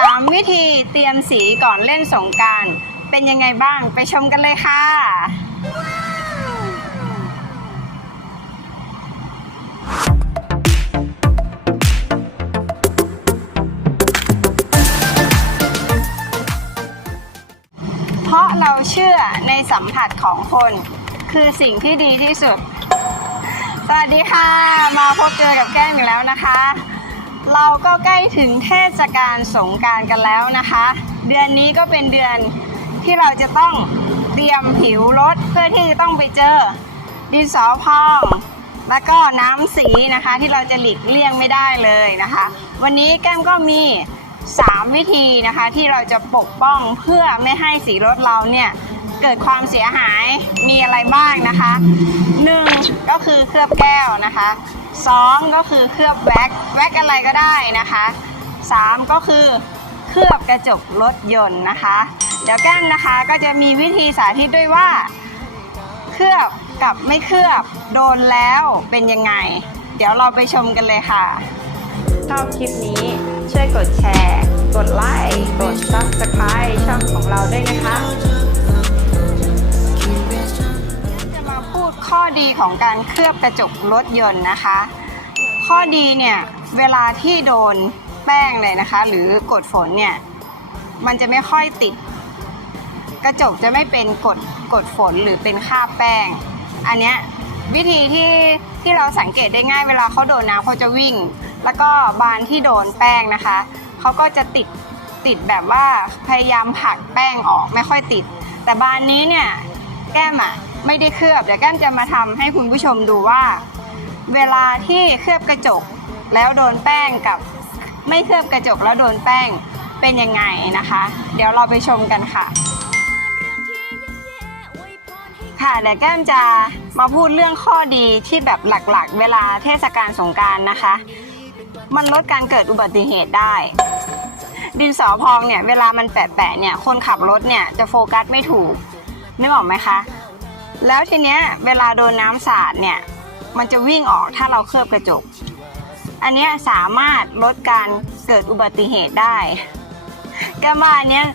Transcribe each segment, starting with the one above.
3 วิธีเตรียมสีก่อนเล่นสงการ เป็นยังไงบ้างไปชมกันเลยค่ะ เพราะเราเชื่อในสัมผัสของคน คือสิ่งที่ดีที่สุด สวัสดีค่ะ มาพบเจอกับแก้มอีกแล้วนะคะ เราก็ใกล้ถึงเทศกาลสงการกันแล้วนะคะ เดือนนี้ก็เป็นเดือนที่เราจะต้องเตรียมผิวรถเพื่อที่จะต้องไปเจอดินสอพอง แล้วก็น้ำสีนะคะที่เราจะหลีกเลี่ยงไม่ได้เลยนะคะ วันนี้แก้มก็มี 3 วิธีนะคะที่เราจะปกป้องเพื่อไม่ให้สีรถเราเนี่ยเกิดความเสียหายมีอะไรบ้างนะคะ 1. ก็คือเคลือบแก้วนะคะ 2. ก็คือเคลือบแว็กแว็กอะไรก็ได้นะคะ 3. ก็คือเคลือบกระจกรถยนต์นะคะ เดี๋ยวแก้มนะคะก็จะมีวิธีสาธิตด้วยว่า เคลือบกับไม่เคลือบโดนแล้วเป็นยังไง เดี๋ยวเราไปชมกันเลยค่ะ ชอบคลิปนี้ช่วยกดแชร์ กดไลค์กด subscribe ช่องของเราด้วยนะคะจะ ข้อดีของการเคลือบกระจกรถยนต์นะคะ ข้อดีเนี่ยเวลาที่โดนแป้งเลยนะคะ หรือกดฝนเนี่ยมันจะไม่ค่อยติด กระจกจะไม่เป็นกดกดฝนหรือเป็นคราบแป้ง อันเนี้ยวิธีที่ที่เราสังเกตได้ง่ายเวลาเขาโดนน้ำเขาจะวิ่ง แล้วก็บานที่โดนแป้งนะคะเขาก็จะติดติดแบบว่าพยายามผลักแป้งออกไม่ค่อยติด แต่บานนี้เนี่ยแก้มอะ ไม่ได้เคลือบเดี๋ยวแก้มจะมาทำให้คุณผู้ชมดูว่า เวลาที่เคลือบกระจกแล้วโดนแป้งกับไม่เคลือบกระจกแล้วโดนแป้งเป็นยังไงนะคะ เดี๋ยวเราไปชมกันค่ะ ค่ะเดี๋ยวแก้มจะมาพูดเรื่องข้อดีที่แบบหลักๆ เวลาเทศกาลสงการนะคะ มันลดการเกิดอุบัติเหตุได้ ดินสอพองเนี่ยเวลามันแปะๆเนี่ยคนขับรถเนี่ยจะโฟกัสไม่ถูกนึกออกไหมคะ แล้วทีเนี้ยเวลาโดนน้ำสาดเนี่ย มันจะวิ่งออกถ้าเราเคลือบกระจก อันเนี้ยสามารถลดการเกิดอุบัติเหตุได้แกว่าเนี้ย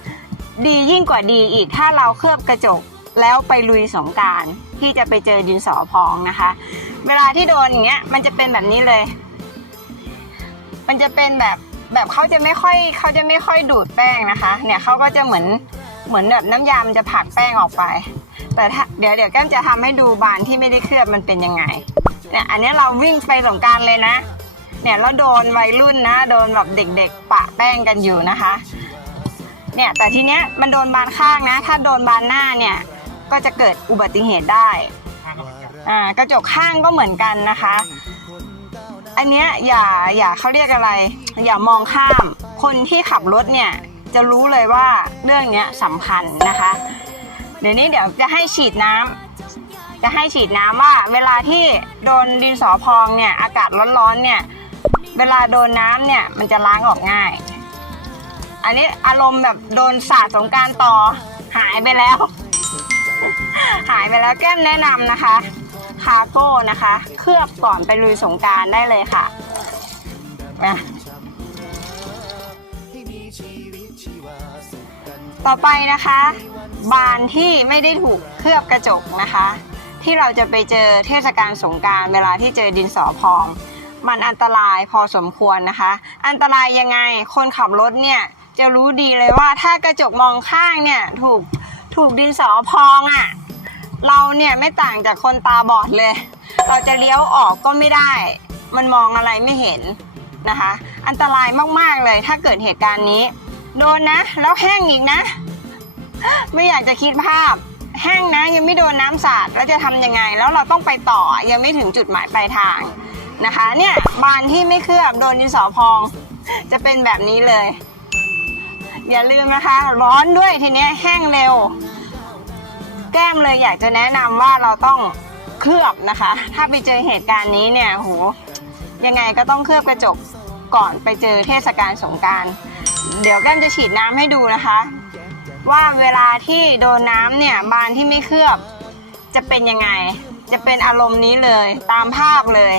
ดียิ่งกว่าดีอีกถ้าเราเคลือบกระจกแล้วไปลุยสงการที่จะไปเจอดินสอพองนะคะ เวลาที่โดนอย่างเงี้ยมันจะเป็นแบบนี้เลย มันจะเป็นแบบแบบเขาจะไม่ค่อยเขาจะไม่ค่อยดูดแป้งนะคะ เนี่ยเขาก็จะเหมือนเหมือนแบบน้ำยามันจะผักแป้งออกไป แต่ถ้าเดี๋ยวเดี๋ยวแก้มจะทำให้ดูบานที่ไม่ได้เคลือบมันเป็นยังไงเนี่ยอันนี้เราวิ่งไปสงการเลยนะ เนี่ยแล้วโดนวัยรุ่นนะ โดนแบบเด็กๆ ปะแป้งกันอยู่นะคะ เนี่ยแต่ทีเนี้ยมันโดนบานข้างนะ ถ้าโดนบานหน้าเนี่ยก็จะเกิดอุบัติเหตุได้อ่ากระจกข้างก็เหมือนกันนะคะ อันเนี้ยอย่าอย่าเขาเรียกอะไร อย่ามองข้าม คนที่ขับรถเนี่ยจะรู้เลยว่าเรื่องเนี้ยสำคัญนะคะ เดี๋ยวนี้เดี๋ยวจะให้ฉีดน้ำจะให้ฉีดน้ำว่า เวลาที่โดนดินสอพองเนี่ยอากาศร้อนๆเนี่ย เวลาโดนน้ำเนี่ยมันจะล้างออกง่าย อันนี้อารมณ์แบบโดนสาดสงกรารต่อหายไปแล้ว หายไปแล้วแก้มแนะนำนะคะคาโก้นะคะ เคลือบก่อนไปลุยสงกรารได้เลยค่ะนะต่อไปนะคะ บานที่ไม่ได้ถูกเคลือบกระจกนะคะ ที่เราจะไปเจอเทศกาลสงการเวลาที่เจอดินสอพอง มันอันตรายพอสมควรนะคะ อันตรายยังไงคนขับรถเนี่ยจะรู้ดีเลยว่าถ้ากระจกมองข้างเนี่ยถูกถูกดินสอพองอะ่ะเราเนี่ยไม่ต่างจากคนตาบอดเลย เราจะเลี้ยวออกก็ไม่ได้ มันมองอะไรไม่เห็นนะคะ อันตรายมากๆเลยถ้าเกิดเหตุการณ์นี้ โดนนะ แล้วแห้งอีกนะ ไม่อยากจะคิดภาพ แห้งนะยังไม่โดนน้ำสาดแล้วจะทำยังไง แล้วเราต้องไปต่อยังไม่ถึงจุดหมายปลายทางนะคะ เนี่ยบานที่ไม่เคลือบโดนดินสอพอง จะเป็นแบบนี้เลย อย่าลืมนะคะ ร้อนด้วยทีนี้แห้งเร็ว แก้มเลยอยากจะแนะนำว่าเราต้องเคลือบนะคะ ถ้าไปเจอเหตุการณ์นี้เนี่ยโหยังไงก็ต้องเคลือบกระจกก่อนไปเจอเทศกาลสงการ เดี๋ยวแก้มจะฉีดน้ำให้ดูนะคะ ว่าเวลาที่โดนน้ำเนี่ยบานที่ไม่เคลือบ จะเป็นยังไง จะเป็นอารมณ์นี้เลยตามภาพเลย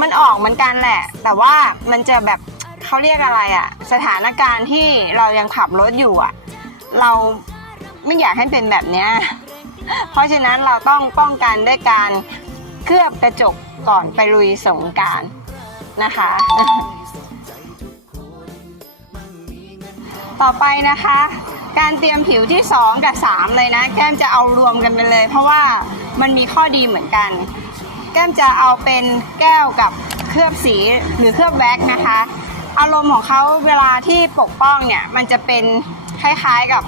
มันออกเหมือนกันแหละ แต่ว่ามันจะแบบเขาเรียกอะไรอะสถานการณ์ที่เรายังขับรถอยู่อะเราไม่อยากให้เป็นแบบเนี้ยเพราะฉะนั้นเราต้องป้องกันด้วยการเคลือบกระจกก่อนไปลุยสงการนะคะ ต่อไปนะคะ การเตรียมผิวที่ 2 กับ 3 เลยนะ แก้มจะเอารวมกันไปเลย เพราะว่ามันมีข้อดีเหมือนกัน แก้มจะเอาเป็นแก้วกับเคลือบสีหรือเคลือบแว็กนะคะ อารมณ์ของเขาเวลาที่ปกป้องเนี่ย มันจะเป็นคล้ายๆกับ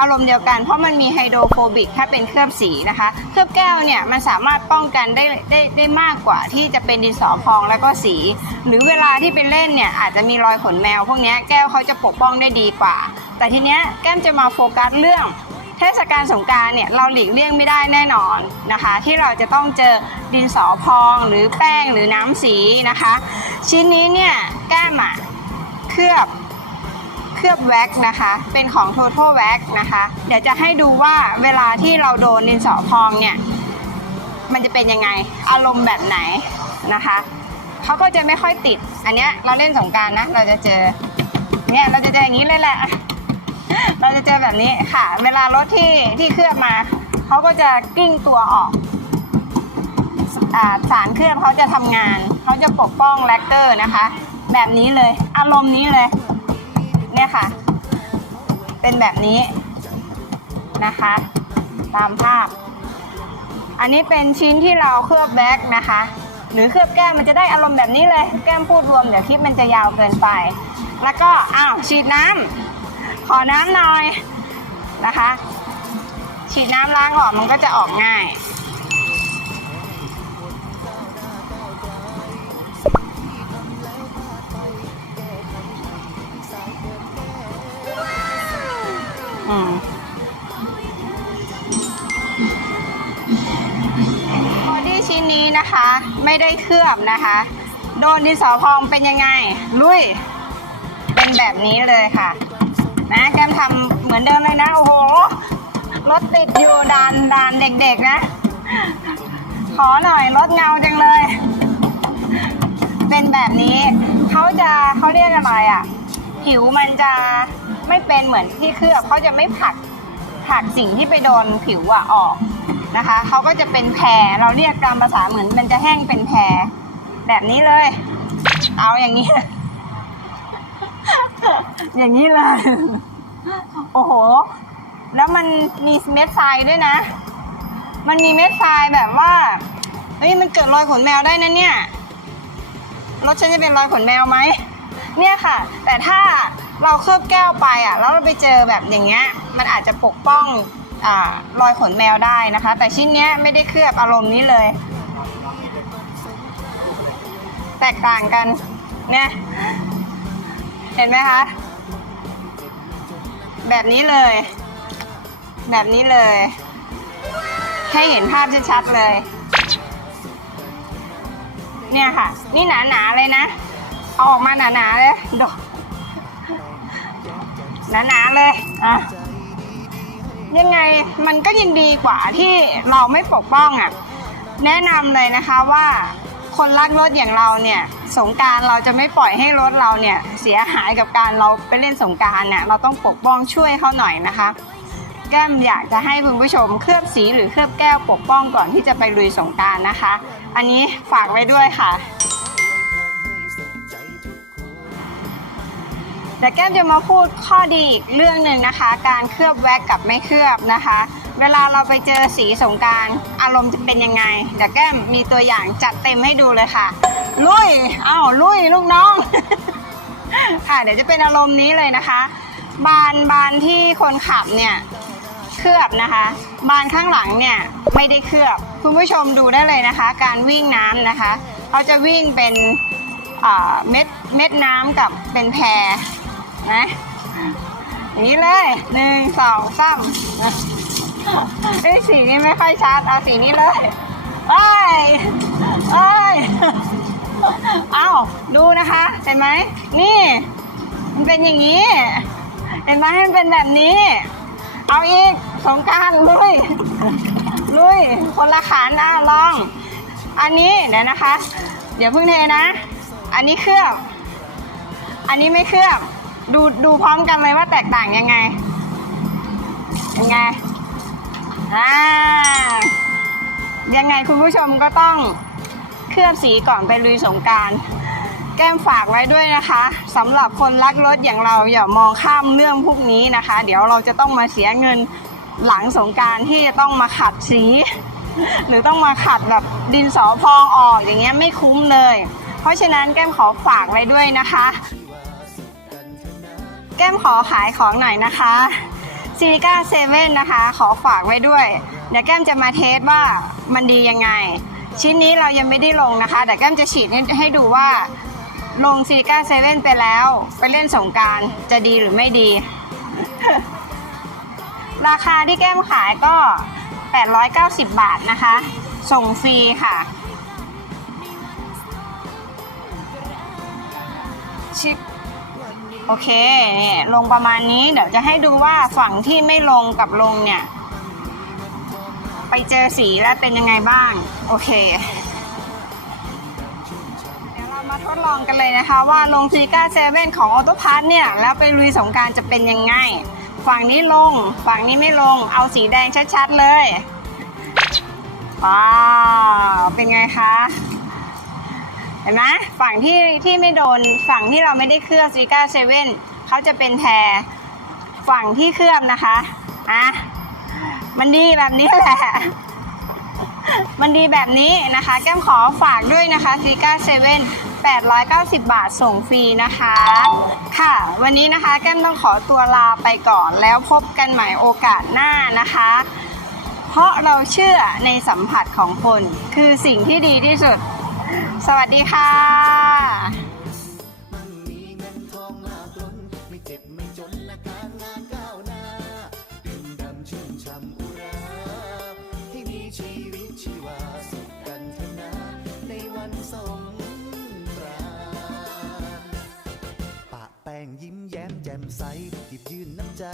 อารมณ์เดียวกัน เพราะมันมีไฮโดรโฟบิกถ้าเป็นเคลือบสีนะคะ เคลือบแก้วเนี่ยมันสามารถป้องกันได้ได้ได้มากกว่าที่จะเป็นดินสอพองแล้วก็สี หรือเวลาที่ไปเล่นเนี่ยอาจจะมีรอยขนแมว พวกนี้แก้วเขาจะปกป้องได้ดีกว่า แต่ทีเนี้ยแก้มจะมาโฟกัสเรื่องเทศกาลสงการเนี่ยเราหลีกเลี่ยงไม่ได้แน่นอนนะคะ ที่เราจะต้องเจอดินสอพองหรือแป้งหรือน้ำสีนะคะ ชิ้นนี้เนี่ยแก้มอะเคลือบ เคลือบแว็กซ์นะคะ เป็นของ Total Wax นะคะ เดี๋ยวจะให้ดูว่าเวลาที่เราโดนดินสอพองเนี่ย มันจะเป็นยังไง อารมณ์แบบไหนนะคะเขาก็จะไม่ค่อยติด อันเนี้ยเราเล่นสงการนะ เราจะเจอ เนี่ยเราจะเจออย่างนี้เลยแหละ เราจะเจอแบบนี้ค่ะ เวลารถที่ที่เคลือบมาเขาก็จะกิ้งตัวออกอสารเคลือบเขาจะทำงาน เขาจะปกป้องแลกเตอร์นะคะ แบบนี้เลย อารมณ์นี้เลย ค่ะ เป็นแบบนี้นะคะ ตามภาพ อันนี้เป็นชิ้นที่เราเคลือบแบ็กนะคะ หรือเคลือบแก้มมันจะได้อารมณ์แบบนี้เลย แก้มพูดรวมเดี๋ยวคลิปมันจะยาวเกินไป แล้วก็อ้าวฉีดน้ำขอน้ำหน่อยนะคะ ฉีดน้ำล้างออกมันก็จะออกง่าย นะคะ ไม่ได้เคลือบนะคะ โดนดินสอพองเป็นยังไง ลุย เป็นแบบนี้เลยค่ะ นะแกมทำเหมือนเดิมเลยนะ โอ้โห รถติดอยู่ดานดานเด็กๆนะ ขอหน่อยรถเงาจังเลย เป็นแบบนี้ เขาจะเขาเรียกอะไรอะ ผิวมันจะไม่เป็นเหมือนที่เคลือบเขาจะไม่ผักผักสิ่งที่ไปโดนผิวอะออก นะคะเขาก็จะเป็นแพรเราเรียกตามภาษาเหมือนมันจะแห้งเป็นแพรแบบนี้เลย เอาอย่างนี้ อย่างนี้เลย โอ้โห แล้วมันมีเม็ดทรายด้วยนะ มันมีเม็ดทรายแบบว่าเฮ้ยมันเกิดรอยขนแมวได้นะเนี่ยรถฉันจะเป็นรอยขนแมวไหมเนี่ยค่ะ แต่ถ้าเราเคลือบแก้วไปอะ แล้วเราไปเจอแบบอย่างเงี้ย มันอาจจะปกป้อง อ่ารอยขนแมวได้นะคะ แต่ชิ้นเนี้ยไม่ได้เคลือบอารมณ์นี้เลย แตกต่างกันเนี่ยเห็นไหมคะ แบบนี้เลย แบบนี้เลย ให้เห็นภาพชัดๆเลย เนี่ยค่ะ นี่หนาๆเลยนะเอาออกมาหนาๆเลยดูหนาๆเลยอะ ยังไงมันก็ยังดีกว่าที่เราไม่ปกป้องอะ แนะนำเลยนะคะว่าคนรักรถอย่างเราเนี่ยสงการเราจะไม่ปล่อยให้รถเราเนี่ยเสียหายกับการเราไปเล่นสงการเนี่ยเราต้องปกป้องช่วยเขาหน่อยนะคะ แก้มอยากจะให้คุณผู้ชมเคลือบสีหรือเคลือบแก้วปกป้องก่อนที่จะไปลุยสงการนะคะ อันนี้ฝากไว้ด้วยค่ะ แต่แก้มจะมาพูดข้อดีอีกเรื่องหนึ่งนะคะ การเคลือบแว็กกับไม่เคลือบนะคะ เวลาเราไปเจอสีสงการอารมณ์จะเป็นยังไง เดี๋ยวแก้มมีตัวอย่างจัดเต็มให้ดูเลยค่ะ ลุยเอ้าลุยลูกน้อง ค่ะเดี๋ยวจะเป็นอารมณ์นี้เลยนะคะ บานบานที่คนขับเนี่ยเคลือบนะคะ บานข้างหลังเนี่ยไม่ได้เคลือบคุณผู้ชมดูได้เลยนะคะ การวิ่งน้ำนะคะเขาจะวิ่งเป็นเม็ดเม็ดน้ำกับเป็นแพร นะอย่างนี้เลยหนึ่งสองสามไอ้สีนี้ไม่ค่อยชัดเอาสีนี้เลยเอ้ยเอ้ยเอาดูนะคะเห็นไหมนี่ มันเป็นอย่างนี้ เห็นไหมมันเป็นแบบนี้ เอาอีกสงการลุยลุยคนละขานนะลอง อันนี้เดี๋ยวนะคะ เดี๋ยวเพิ่งเทนะ อันนี้เครื่อง อันนี้ไม่เคลือบ ดูดูพร้อมกันเลยว่าแตกต่างยังไงยังไงอ่ายังไงคุณผู้ชมก็ต้องเคลือบสีก่อนไปลุยสงการแก้มฝากไว้ด้วยนะคะสำหรับคนรักรถอย่างเราอย่ามองข้ามเรื่องพวกนี้นะคะ เดี๋ยวเราจะต้องมาเสียเงินหลังสงการที่จะต้องมาขัดสี หรือต้องมาขัดแบบดินสอพองออกอย่างเงี้ยไม่คุ้มเลย เพราะฉะนั้นแก้มขอฝากไว้ด้วยนะคะ แก้มขอขายของหน่อยนะคะซิลิก้าเซเว่นนะคะ ขอฝากไว้ด้วย เดี๋ยวแก้มจะมาเทสว่ามันดียังไง ชิ้นนี้เรายังไม่ได้ลงนะคะแต่แก้มจะฉีดให้ให้ดูว่า ลงซิลิก้าเซเว่นไปแล้ว ไปเล่นสงการจะดีหรือไม่ดี ราคาที่แก้มขายก็ 890 บาทนะคะ ส่งฟรีค่ะ โอเคเนี่ยลงประมาณนี้เดี๋ยวจะให้ดูว่าฝั่งที่ไม่ลงกับลงเนี่ย ไปเจอสีแล้วเป็นยังไงบ้าง โอเค เดี๋ยวเรามาทดลองกันเลยนะคะ ว่าลงซีก้าเซเว่นของออโตพาร์เนี่ย แล้วไปลุยสงกรารจะเป็นยังไง ฝั่งนี้ลง ฝั่งนี้ไม่ลง เอาสีแดงชัดๆเลยว้าวเป็นไงคะ เห็นไหมฝั่งที่ที่ไม่โดนฝั่งที่เราไม่ได้เคลือบซีก้าเซเว่นเขาจะเป็นแทฝั่งที่เคลือบนะคะอะมันดีแบบนี้แหละมันดีแบบนี้นะคะ แก้มขอฝากด้วยนะคะซีก้าเซเว่น890 บาทส่งฟรีนะคะ ค่ะ วันนี้นะคะแก้มต้องขอตัวลาไปก่อนแล้วพบกันใหม่โอกาสหน้านะคะ เพราะเราเชื่อในสัมผัสของคน คือสิ่งที่ดีที่สุด สวัสดีค่ะ แป้งยิ้มแย้มแจ่มใสหยิบยื่นน้ำใจ